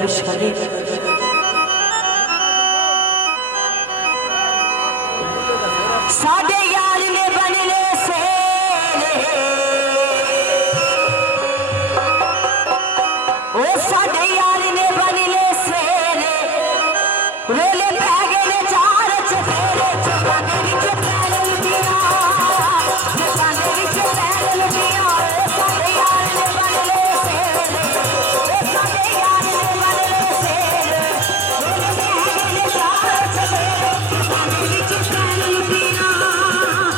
विशाली साडे यार ने बनने से ओ साडे यार ने बनने से रोले पैगे ने चार चफेरे चुकाने विच पैर लुटिया चुकाने विच पैर लुटिया साडे यार ने बनने से ओ साडे यार ने बनने से रोले पैगे ने चार चफेरे चुकाने विच पैर लुटिया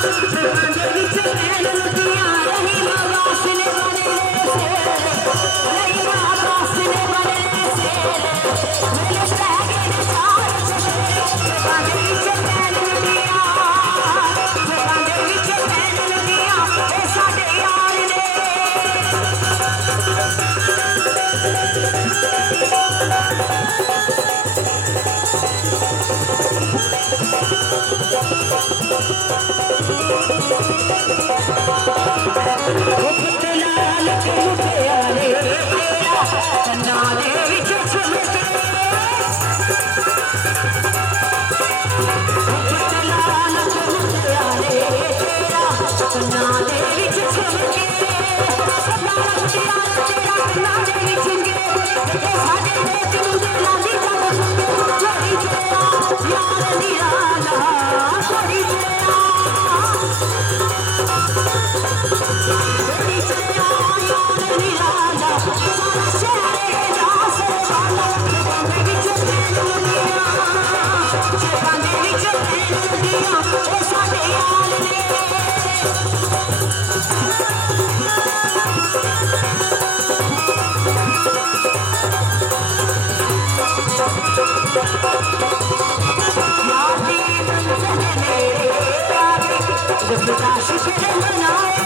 चुकाने विच पैर लुटिया रही बाबास ने बनने से रही बाबास ने बनने से रोले पैगे ने चार चफेरे चुकाने विच पैर लुटिया चुकाने विच पैर लुटिया ए साडे यार ने लाल के मुटियारे तेरा कन्ना दे विच छुमके लाल के मुटियारे तेरा कन्ना दे विच छुमके लाल मुटियारा तेरा कन्ना दे विच छुमके साडे देश नूं दिलां दी जग सुंगे छोड़ी चेरा यार निराला छोड़ी चेरा छोड़ी चेरा यार निराला सारा शहर जा सरवाला चुकाने विच पैर लुटिया चुकाने विच पैर लुटिया ओ साडे यार ने यार दी मंज़िल मेरे आगे रब दा शुक्र मनाए